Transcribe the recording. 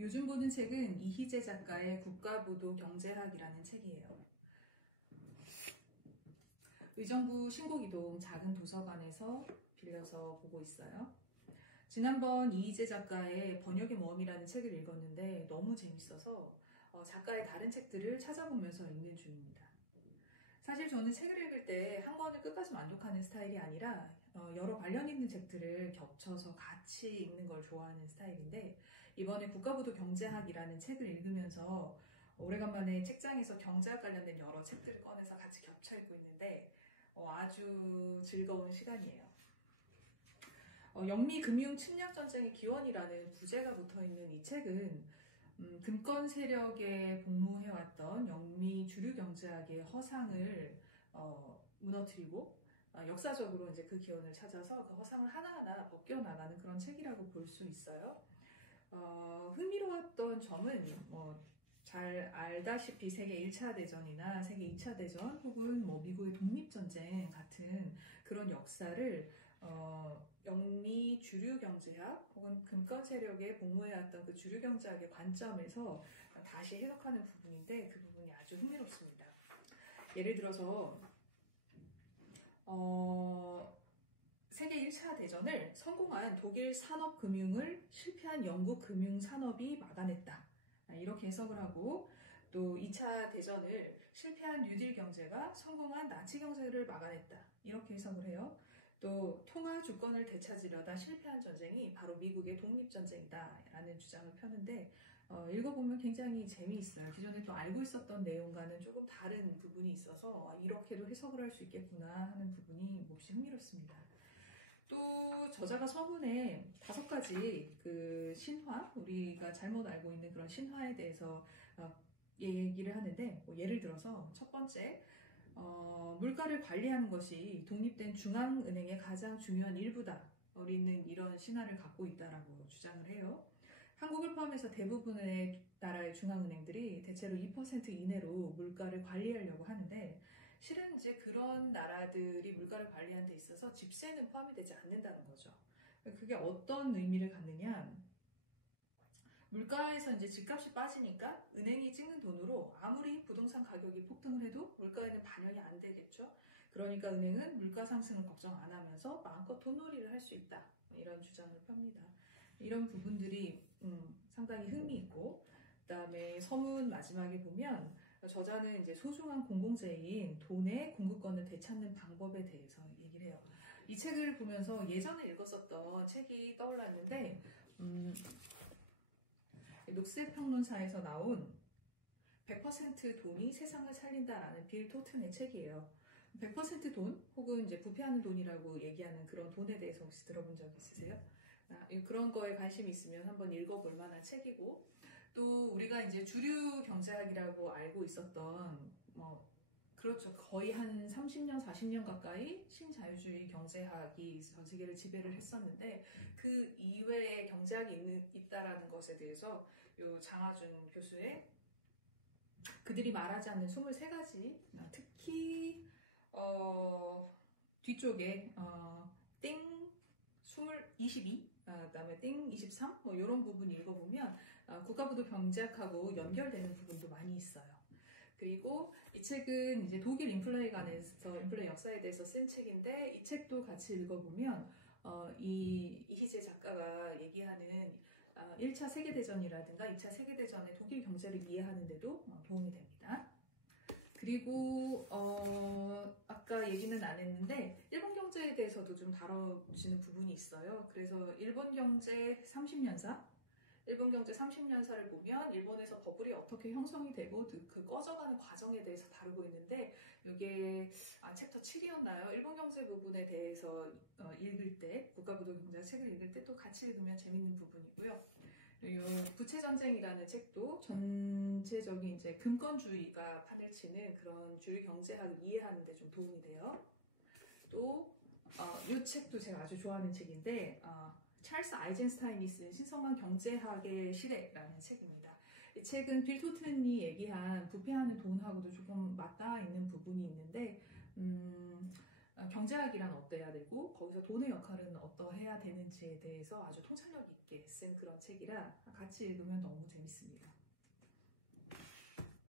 요즘 보는 책은 이희재 작가의 국가부도 경제학이라는 책이에요. 의정부 신곡이동 작은 도서관에서 빌려서 보고 있어요. 지난번 이희재 작가의 번역의 모험이라는 책을 읽었는데 너무 재밌어서 작가의 다른 책들을 찾아보면서 읽는 중입니다. 사실 저는 책을 읽을 때 한 권을 끝까지 만족하는 스타일이 아니라 여러 관련 있는 책들을 겹쳐서 같이 읽는 걸 좋아하는 스타일인데, 이번에 국가부도 경제학이라는 책을 읽으면서 오래간만에 책장에서 경제학 관련된 여러 책들을 꺼내서 같이 겹쳐 읽고 있는데 아주 즐거운 시간이에요. 영미 금융 침략 전쟁의 기원이라는 부제가 붙어있는 이 책은 금권 세력에 복무해왔던 영미 주류 경제학의 허상을 무너뜨리고 역사적으로 이제 그 기원을 찾아서 그 허상을 하나하나 벗겨나가는 그런 책이라고 볼 수 있어요. 흥미로웠던 점은 잘 알다시피 세계 1차 대전이나 세계 2차 대전 혹은 미국의 독립전쟁 같은 그런 역사를 영미 주류 경제학 혹은 금권 세력에 복무해왔던 그 주류 경제학의 관점에서 다시 해석하는 부분인데, 그 부분이 아주 흥미롭습니다. 예를 들어서 세계 1차 대전을 성공한 독일 산업금융을 실패한 영국 금융산업이 막아냈다, 이렇게 해석을 하고, 또 2차 대전을 실패한 뉴딜 경제가 성공한 나치 경제를 막아냈다, 이렇게 해석을 해요. 또 통화 주권을 되찾으려다 실패한 전쟁이 바로 미국의 독립전쟁이다 라는 주장을 펴는데, 읽어보면 굉장히 재미있어요. 기존에 또 알고 있었던 내용과는 조금 다른 부분이 있어서 이렇게도 해석을 할 수 있겠구나 하는 부분이 몹시 흥미롭습니다. 또 저자가 서문에 5가지 그 신화, 우리가 잘못 알고 있는 그런 신화에 대해서 얘기를 하는데, 예를 들어서 첫 번째, 물가를 관리하는 것이 독립된 중앙은행의 가장 중요한 일부다, 우리는 이런 신화를 갖고 있다라고 주장을 해요. 한국을 포함해서 대부분의 나라의 중앙은행들이 대체로 2% 이내로 물가를 관리하려고 하는데, 실은 이제 그런 나라들이 물가를 관리하는 데 있어서 집세는 포함이 되지 않는다는 거죠. 그게 어떤 의미를 갖느냐, 물가에서 이제 집값이 빠지니까 은행이 찍는 돈으로 아무리 부동산 가격이 폭등을 해도 물가에는 반영이 안 되겠죠. 그러니까 은행은 물가 상승을 걱정 안 하면서 마음껏 돈놀이를 할 수 있다, 이런 주장을 펴니다. 이런 부분들이 상당히 흥미있고, 그다음에 서문 마지막에 보면 저자는 이제 소중한 공공재인 돈의 공급권을 되찾는 방법에 대해서 얘기를 해요. 이 책을 보면서 예전에 읽었었던 책이 떠올랐는데, 녹색평론사에서 나온 100% 돈이 세상을 살린다라는 빌 토튼의 책이에요. 100% 돈 혹은 이제 부패하는 돈이라고 얘기하는 그런 돈에 대해서 혹시 들어본 적 있으세요? 그런 거에 관심이 있으면 한번 읽어볼 만한 책이고, 또 우리가 이제 주류 경제학이라고 알고 있었던 그렇죠, 거의 한 30년, 40년 가까이 신자유주의 경제학이 전 세계를 지배를 했었는데, 그 이외에 경제학이 있다라는 것에 대해서 요 장하준 교수의 그들이 말하지 않는 23가지, 특히 뒤쪽에 땡 22, 그다음에 땡 23, 이런 부분 읽어보면 국가부도 경제학하고 연결되는 부분도 많이 있어요. 그리고 이 책은 이제 독일 인플레에 관해서, 인플레 역사에 대해서 쓴 책인데, 이 책도 같이 읽어보면 이희재 작가가 얘기하는 1차 세계대전이라든가 2차 세계대전의 독일 경제를 이해하는 데도 도움이 됩니다. 그리고 아까 얘기는 안 했는데 일본 경제에 대해서도 좀 다뤄지는 부분이 있어요. 그래서 일본 경제 30년사, 일본 경제 30년사를 보면 일본에서 버블이 어떻게 형성이 되고 그 꺼져가는 과정에 대해서 다루고 있는데, 이게 챕터 7이었나요? 일본 경제 부분에 대해서 읽을 때, 국가부도 경제학 책을 읽을 때 또 같이 읽으면 재밌는 부분이고요. 그리고 부채전쟁이라는 책도 전체적인 이제 금권주의가 판을 치는 그런 주류 경제학을 이해하는 데 좀 도움이 돼요. 또 이 책도 제가 아주 좋아하는 책인데, 찰스 아이젠스타인이 쓴 신성한 경제학의 시대라는 책입니다. 이 책은 빌 토튼이 얘기한 부패하는 돈하고도 조금 맞닿아 있는 부분이 있는데, 경제학이란 어때야 되고 거기서 돈의 역할은 어떠해야 되는지에 대해서 아주 통찰력 있게 쓴 그런 책이라 같이 읽으면 너무 재밌습니다.